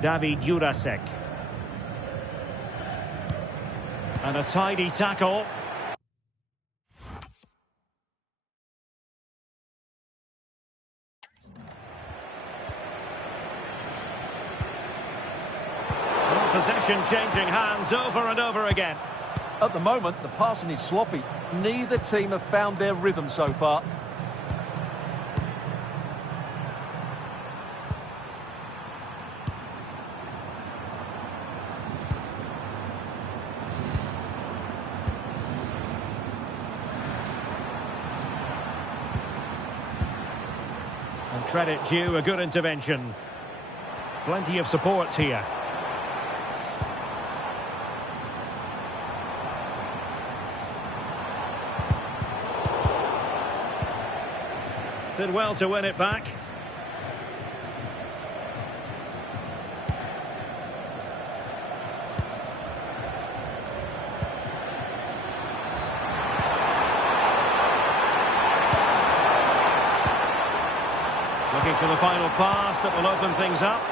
David Jurasek. And a tidy tackle. Possession changing hands over and over again. At the moment, the passing is sloppy. Neither team have found their rhythm so far. And credit due, a good intervention. Plenty of support here. Did well to win it back. Looking for the final pass that will open things up.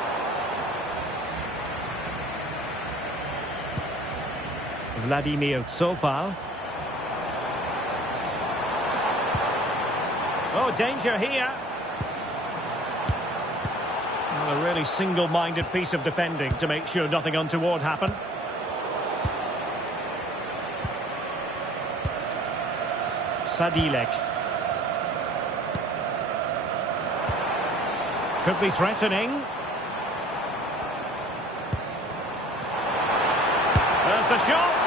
Vladimir Tsofal. Oh, danger here. Well, a really single-minded piece of defending to make sure nothing untoward happened. Sadilek. Could be threatening. There's the shot.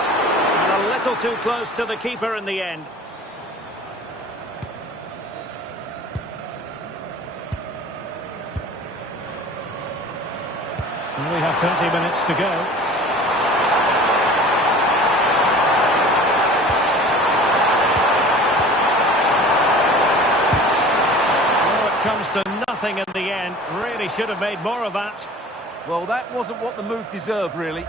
And a little too close to the keeper in the end. We have 30 minutes to go. Oh, it comes to nothing in the end. Really should have made more of that. Well, that wasn't what the move deserved, really.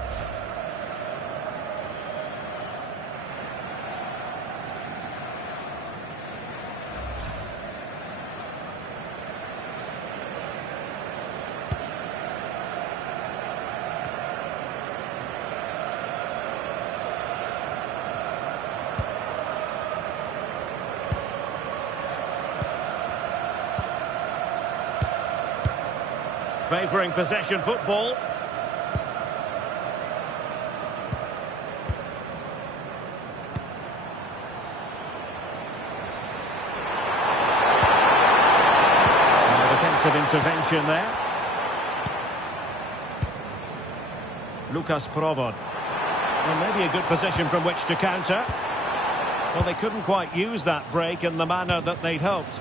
Favouring possession football. Defensive intervention there. Lucas Provod. Well, maybe a good position from which to counter. Well, they couldn't quite use that break in the manner that they'd hoped.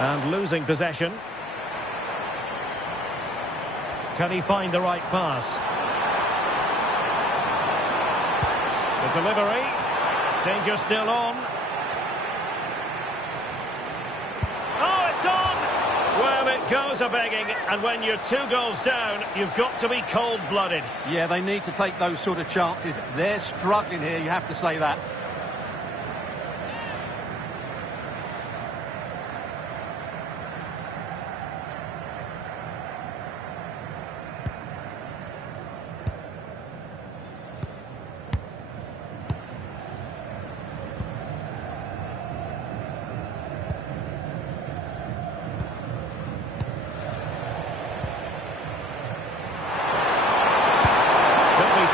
And losing possession. Can he find the right pass? The delivery. Danger still on. Oh, it's on! Well, it goes a-begging, and when you're 2 goals down, you've got to be cold-blooded. Yeah, they need to take those sort of chances. They're struggling here, you have to say that.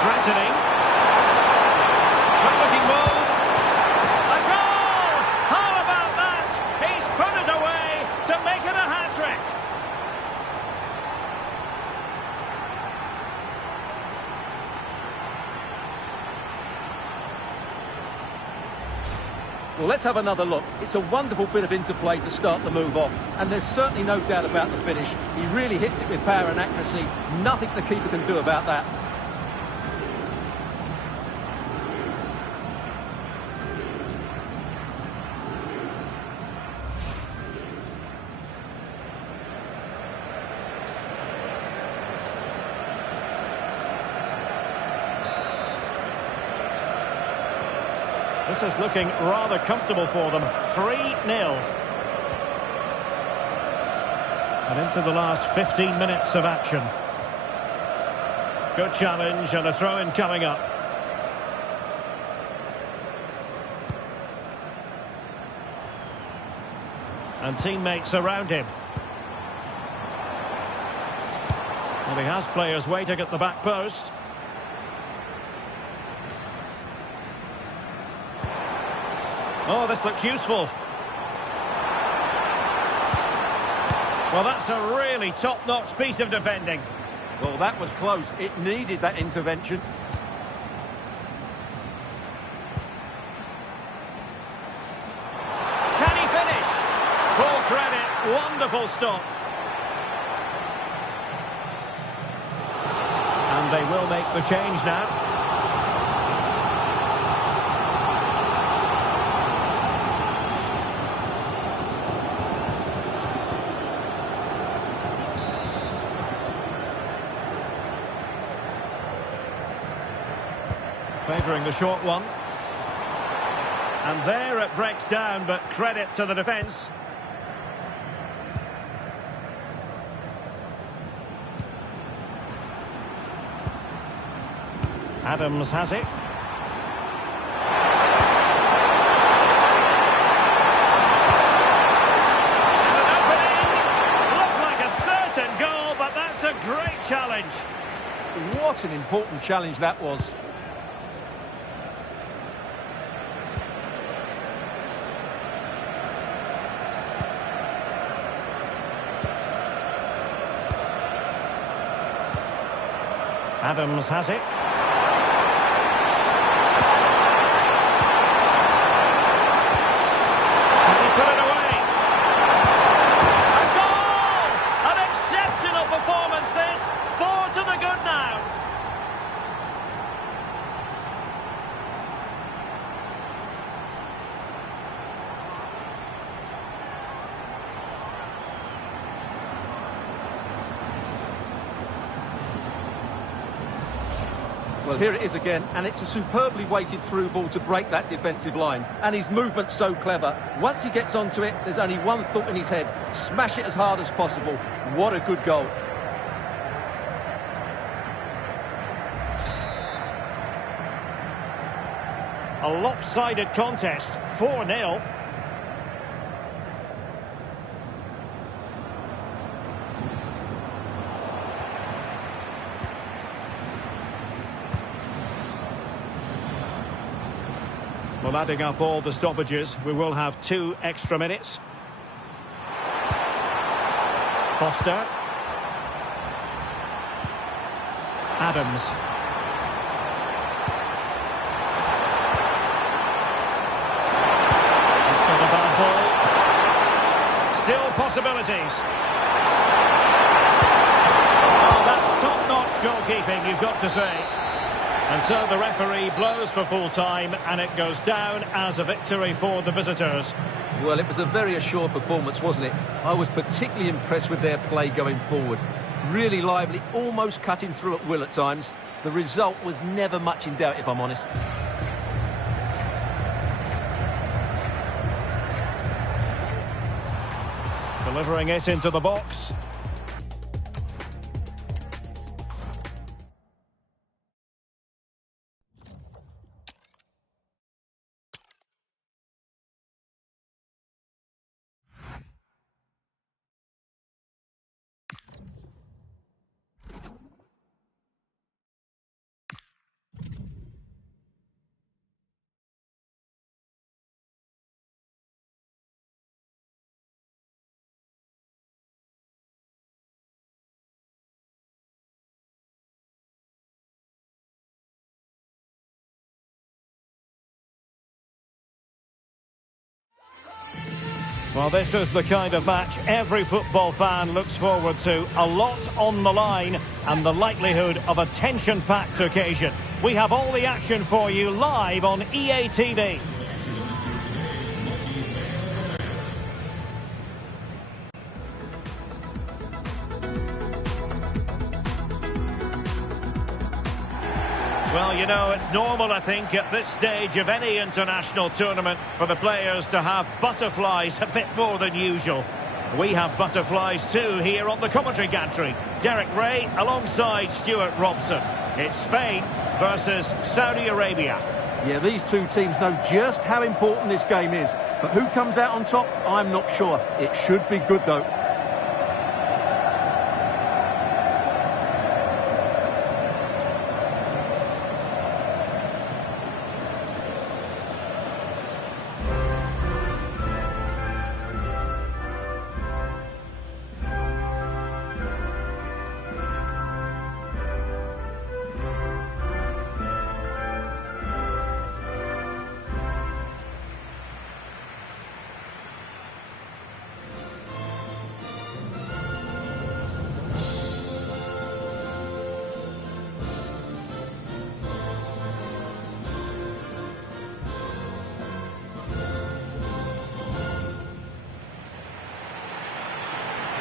Threatening. Good-looking move. A goal! How about that? He's put it away to make it a hat-trick. Well, let's have another look. It's a wonderful bit of interplay to start the move off. And there's certainly no doubt about the finish. He really hits it with power and accuracy. Nothing the keeper can do about that. This is looking rather comfortable for them. 3-0. And into the last 15 minutes of action. Good challenge and a throw-in coming up. And teammates around him. Well, he has players waiting at the back post. Oh, this looks useful. Well, that's a really top-notch piece of defending. Well, that was close. It needed that intervention. Can he finish? Full credit. Wonderful stop. And they will make the change now. Favouring the short one. And there it breaks down, but credit to the defence. Adams has it. And an opening. Looked like a certain goal, but that's a great challenge. What an important challenge that was. Adams has it. Can he put it away? A goal! An exceptional performance this. 4 to the good now. Well, here it is again, and it's a superbly weighted through ball to break that defensive line. And his movement's so clever. Once he gets onto it, there's only one thought in his head. Smash it as hard as possible. What a good goal. A lopsided contest. 4-0. Well, adding up all the stoppages, we will have 2 extra minutes. Foster. Adams. It's not a bad ball. Still possibilities. Oh, that's top-notch goalkeeping, you've got to say. And so the referee blows for full time, and it goes down as a victory for the visitors. Well, it was a very assured performance, wasn't it? I was particularly impressed with their play going forward. Really lively, almost cutting through at will at times. The result was never much in doubt, if I'm honest. Delivering it into the box. Well, this is the kind of match every football fan looks forward to. A lot on the line and the likelihood of a tension-packed occasion. We have all the action for you live on EA TV. Well, you know, it's normal, I think, at this stage of any international tournament for the players to have butterflies a bit more than usual. We have butterflies too here on the commentary gantry. Derek Ray alongside Stuart Robson. It's Spain versus Saudi Arabia. Yeah, these two teams know just how important this game is. But who comes out on top, I'm not sure. It should be good, though.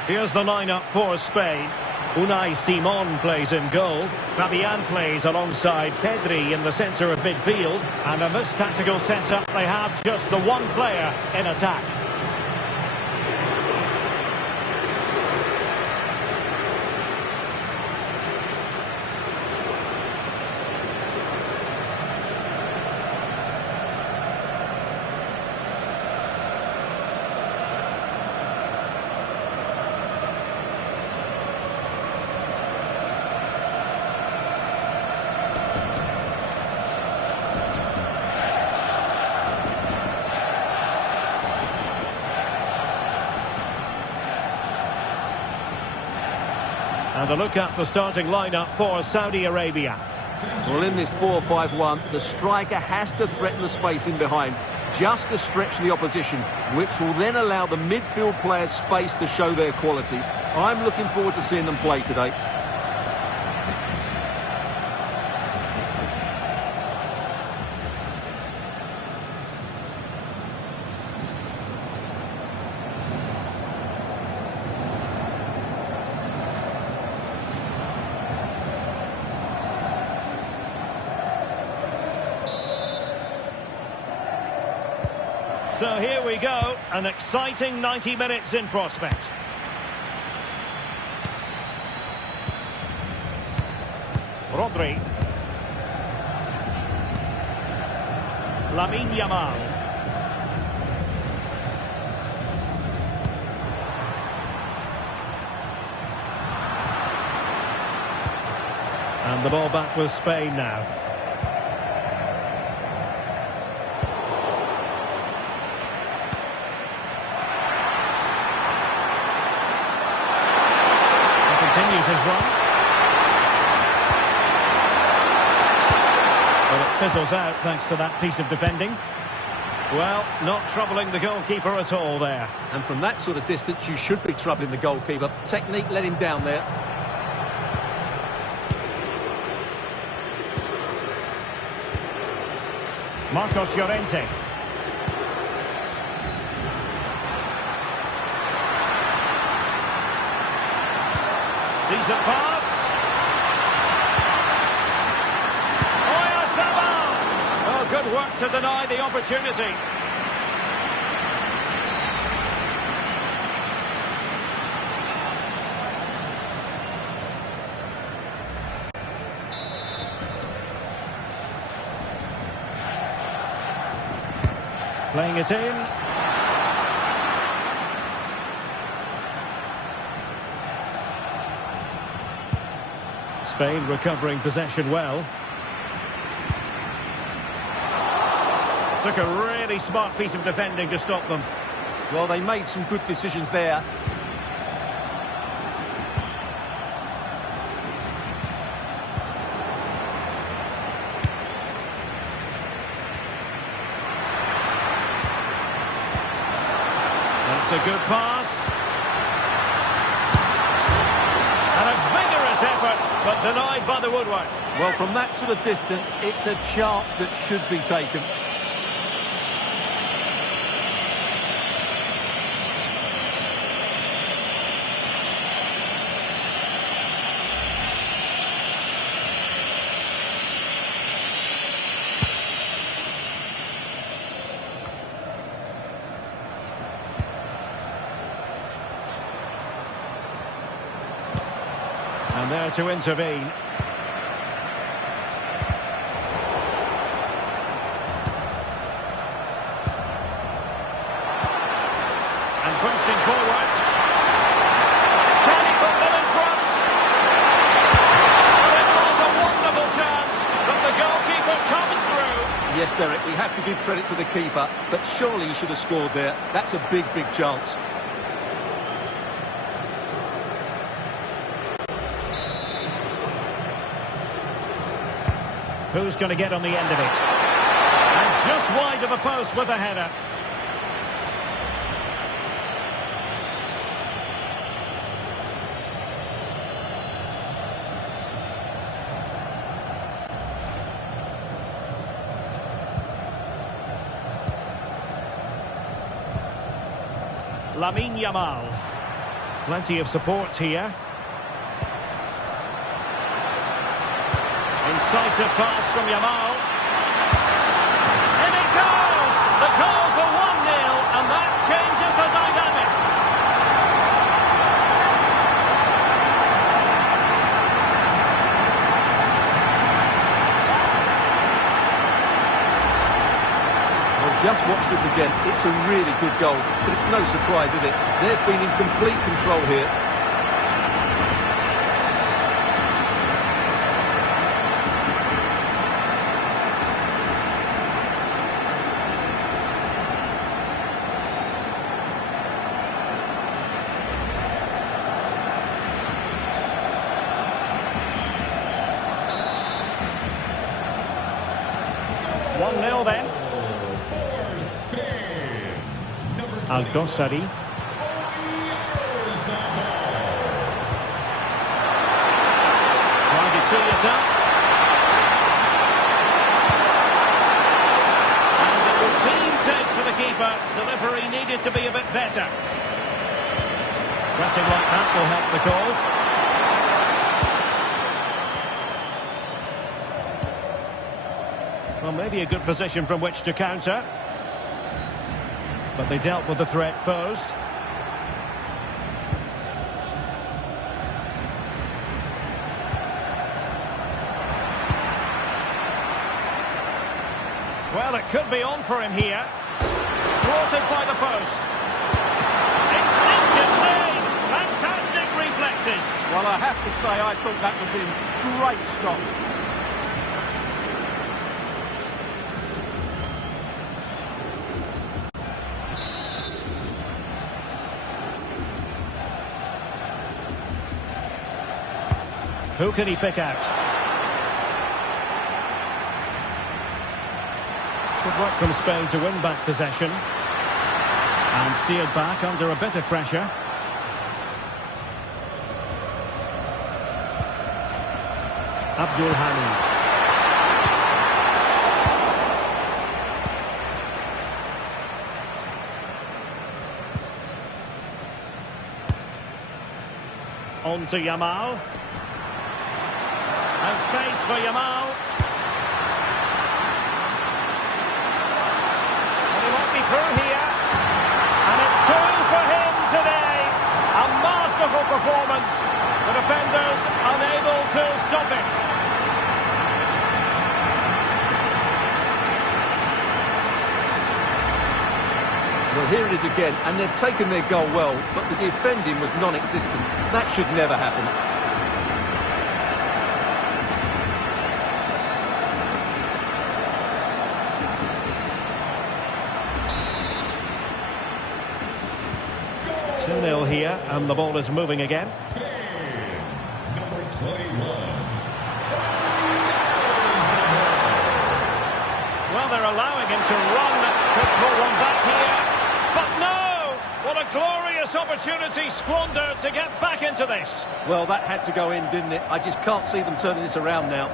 Here's the lineup for Spain. Unai Simon plays in goal. Fabian plays alongside Pedri in the centre of midfield. And in this tactical setup, they have just the one player in attack. And a look at the starting lineup for Saudi Arabia. Well, in this 4-5-1, the striker has to threaten the space in behind, just to stretch the opposition, which will then allow the midfield players space to show their quality. I'm looking forward to seeing them play today. So here we go, an exciting 90 minutes in prospect. Rodri. Lamine Yamal. And the ball back with Spain now. Continues his run. But it fizzles out thanks to that piece of defending. Well, not troubling the goalkeeper at all there. And from that sort of distance, you should be troubling the goalkeeper. Technique let him down there. Marcos Llorente. Decent pass. Oyarzabal. Oh, good work to deny the opportunity. Playing it in. Spain recovering possession well. Took a really smart piece of defending to stop them. Well, they made some good decisions there. That's a good pass. And a vigorous effort, but denied by the woodwork. Well, from that sort of distance, it's a chance that should be taken. And there to intervene. And bursting forward. Can he put them in front? Well, it was a wonderful chance, but the goalkeeper comes through. Yes, Derek, we have to give credit to the keeper, but surely he should have scored there. That's a big, big chance. Who's going to get on the end of it? And just wide of the post with a header. Lamine Yamal. Plenty of support here. Incisive pass from Yamal. In it goes! The goal for 1-0, and that changes the dynamic. Well, just watch this again. It's a really good goal, but it's no surprise, is it? They've been in complete control here. Then. Al-Dossari. Trying to tee it up. And a routine take for the keeper. Delivery needed to be a bit better. Pressing like that will help the cause. Well, maybe a good position from which to counter. But they dealt with the threat posed. Well, it could be on for him here. Thwarted by the post. Instinctive save! Fantastic reflexes! Well, I have to say, I thought that was in great stop. Who can he pick out? Good work from Spain to win back possession. And steered back under a bit of pressure. Abdul Hamid. On to Yamal. And space for Yamal. Well, he won't be through here. And it's two for him today. A masterful performance. The defenders unable to stop it. Well, here it is again, and they've taken their goal well, but the defending was non-existent. That should never happen. 2-0 here, and the ball is moving again. Number 21. Well, they're allowing him to run. Could pull one back here. But no! What a glorious opportunity squandered to get back into this. Well, that had to go in, didn't it? I just can't see them turning this around now.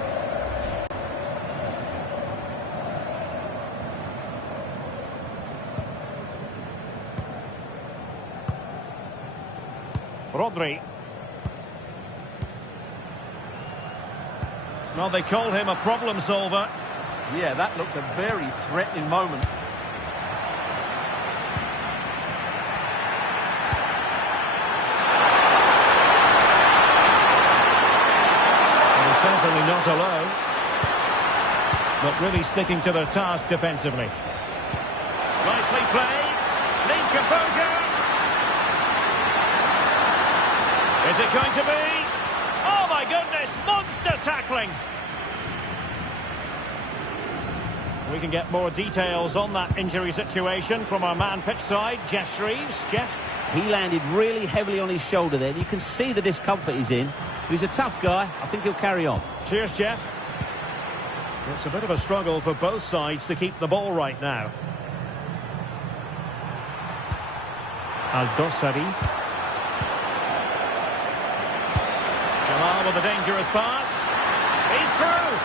Rodri. Well, they call him a problem solver. Yeah, that looked a very threatening moment. alone. But really sticking to their task defensively. Nicely played. Needs composure. Is it going to be? Oh my goodness, monster tackling. We can get more details on that injury situation from our man pitch side, Jeff Shreves. Jeff? He landed really heavily on his shoulder there. You can see the discomfort he's in. But he's a tough guy. I think he'll carry on. Cheers, Jeff. It's a bit of a struggle for both sides to keep the ball right now. Al-Dossari. Jamal with a dangerous pass. He's through.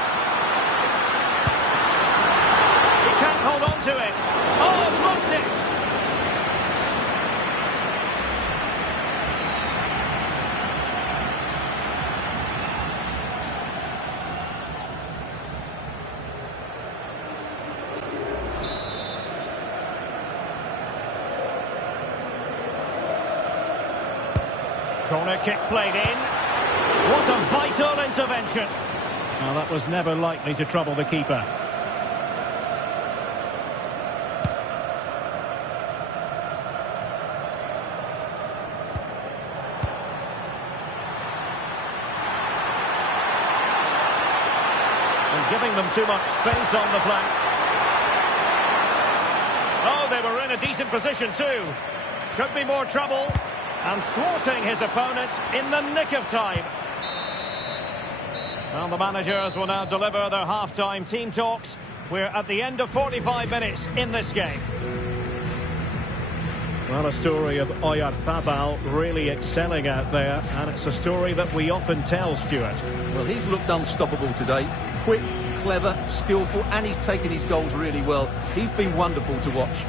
He can't hold on to it. Oh, blocked it. Corner kick played in. What a vital intervention. Now that was never likely to trouble the keeper. And giving them too much space on the flank. Oh, they were in a decent position too. Could be more trouble. And thwarting his opponent in the nick of time. Well, the managers will now deliver their half-time team talks. We're at the end of 45 minutes in this game. Well, a story of Oyarzabal really excelling out there, and it's a story that we often tell, Stuart. Well, he's looked unstoppable today. Quick, clever, skillful, and he's taken his goals really well. He's been wonderful to watch.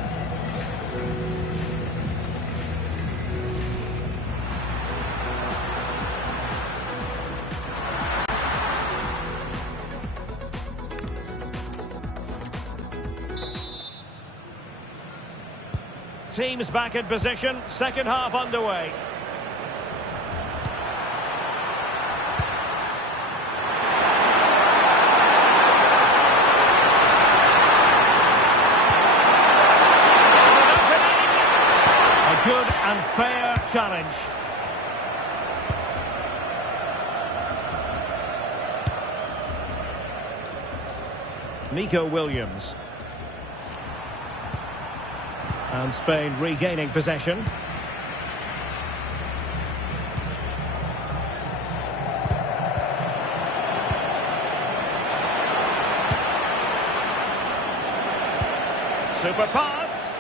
Teams back in position, second half underway. A good and fair challenge. Nico Williams. And Spain regaining possession. Super pass.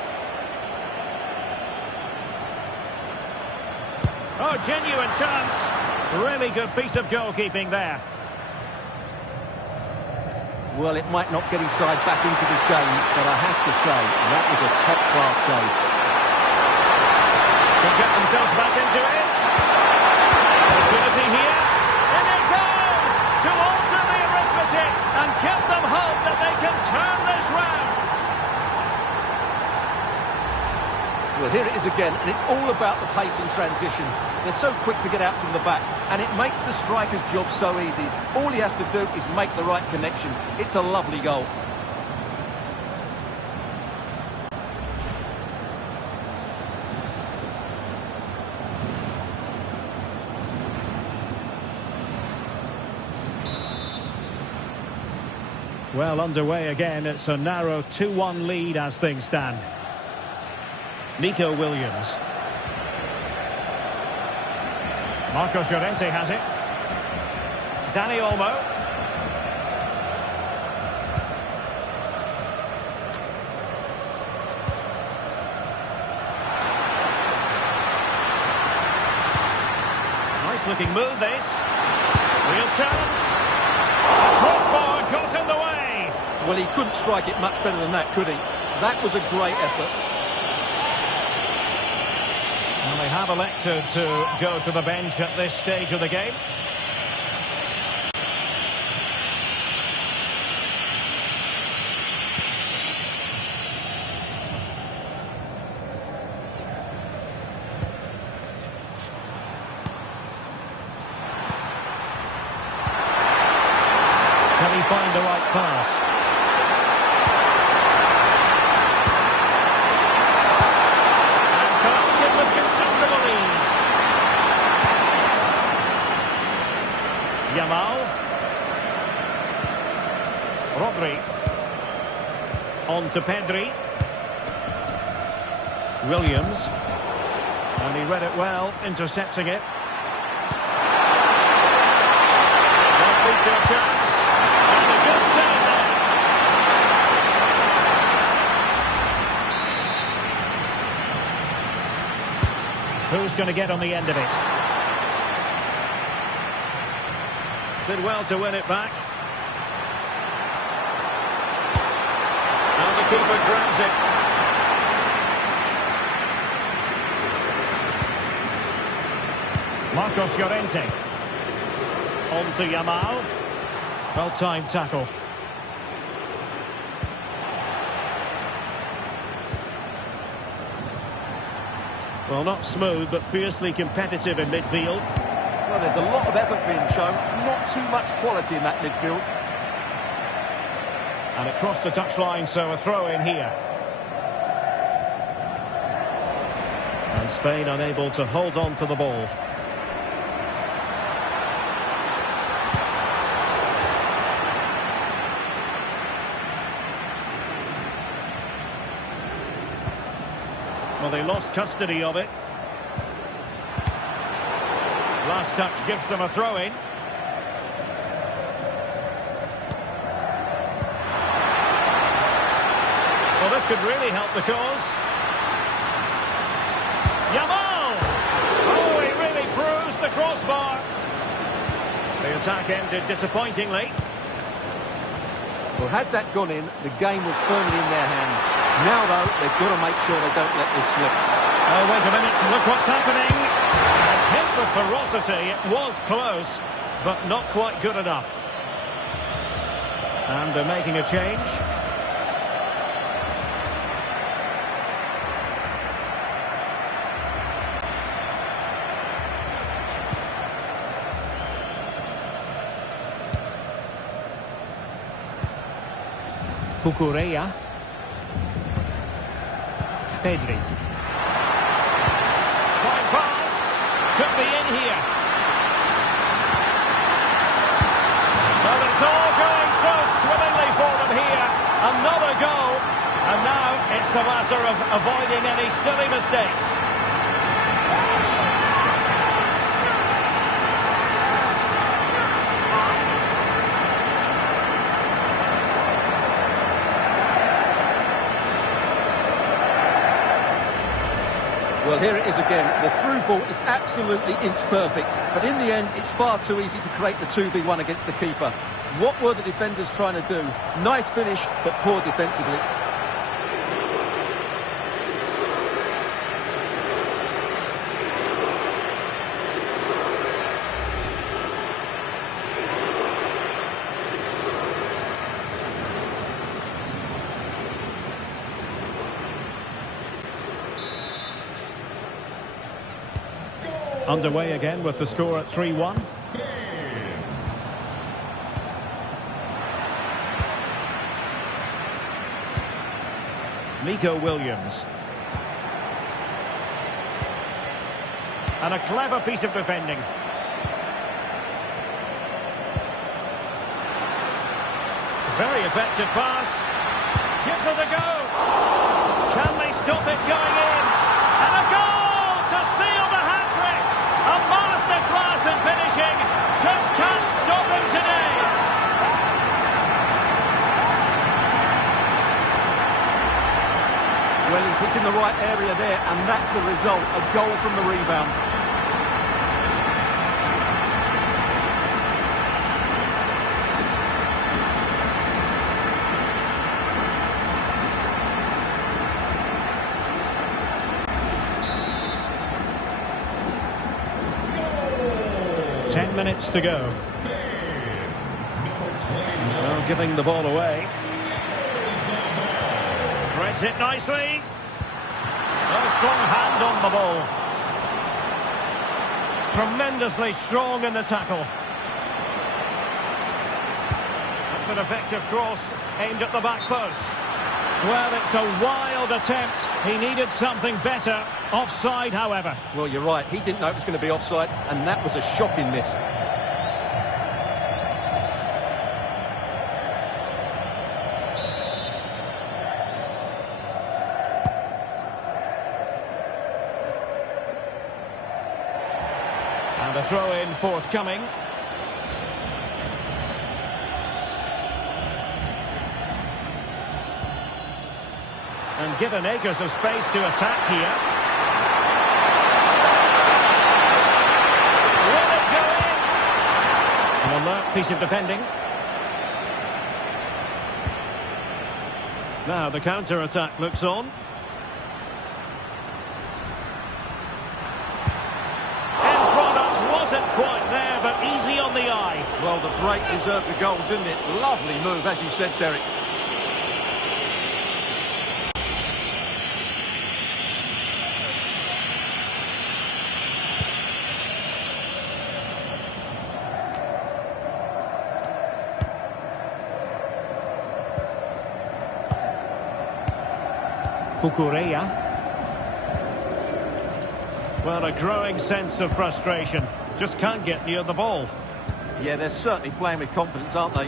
Oh, genuine chance. Really good piece of goalkeeping there. Well, it might not get his side back into this game, but I have to say, that was a top-class save. Can get themselves back into it. Opportunity here. And it goes to alter the arithmetic and give them hope that they can turn this round. Well, here it is again, and it's all about the pace in transition. They're so quick to get out from the back, and it makes the striker's job so easy. All he has to do is make the right connection. It's a lovely goal. Well, underway again. It's a narrow 2-1 lead as things stand. Nico Williams. Marcos Llorente has it. Dani Olmo. Nice looking move this. Real chance. The crossbar got in the way. Well, he couldn't strike it much better than that, could he? That was a great effort. And they have elected to go to the bench at this stage of the game. the right pass. And collected with considerable ease. Yamal. Rodri. On to Pedri. Williams. And he read it well, intercepting it. That leads to a chance. And a good save there. Who's going to get on the end of it? Did well to win it back. And the keeper grabs it. Marcos Llorente. On to Yamal. Well-timed tackle. Well, not smooth, but fiercely competitive in midfield. Well, there's a lot of effort being shown, not too much quality in that midfield. And it crossed the touchline, so a throw in here. And Spain unable to hold on to the ball. Well, they lost custody of it. Last touch gives them a throw-in. Well, this could really help the cause. Yamal! Oh, he really bruised the crossbar. The attack ended disappointingly. Well, had that gone in, the game was firmly in their hands. Now, though, they've got to make sure they don't let this slip. Oh, wait a minute, look what's happening. And it's hit with ferocity. It was close, but not quite good enough. And they're making a change. Cucurella. Pedri. Fine pass. Could be in here. Well, it's all going so swimmingly for them here. Another goal. And now it's a matter of avoiding any silly mistakes. Well, here it is again. The through ball is absolutely inch perfect. But in the end, it's far too easy to create the 2v1 against the keeper. What were the defenders trying to do? Nice finish, but poor defensively. Underway again with the score at 3-1. Nico Williams. And a clever piece of defending. Very effective pass. Gives it a go. Can they stop it going in? And a goal to seal the hat-trick. A masterclass in finishing. Just can't stop him today. Well, he's hitting the right area there, and that's the result. A goal from the rebound. Goal! 10 minutes to go. Well, giving the ball away. Threads it nicely. A strong hand on the ball. Tremendously strong in the tackle. That's an effective cross aimed at the back post. Well, it's a wild attempt. He needed something better. Offside, however. Well, you're right. He didn't know it was going to be offside, and that was a shocking miss. And a throw-in forthcoming. And given acres of space to attack here. Will it go in? An alert piece of defending. Now the counter-attack looks on. End product wasn't quite there, but easy on the eye. Well, the break deserved a goal, didn't it? Lovely move, as you said, Derek. Cucurella. Well, a growing sense of frustration. Just can't get near the ball. Yeah, they're certainly playing with confidence, aren't they?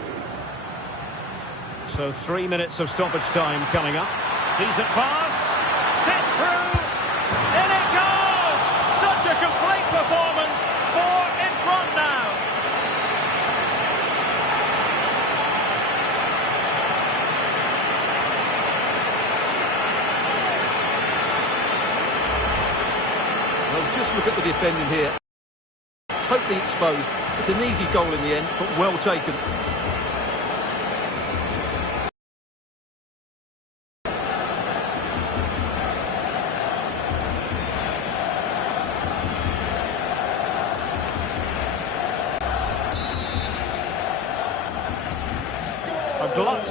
So 3 minutes of stoppage time coming up. Decent pass. Sent through. In it goes! Such a complete performance. 4 in front now. Well, just look at the defending here. Totally exposed. It's an easy goal in the end, but well taken. A glut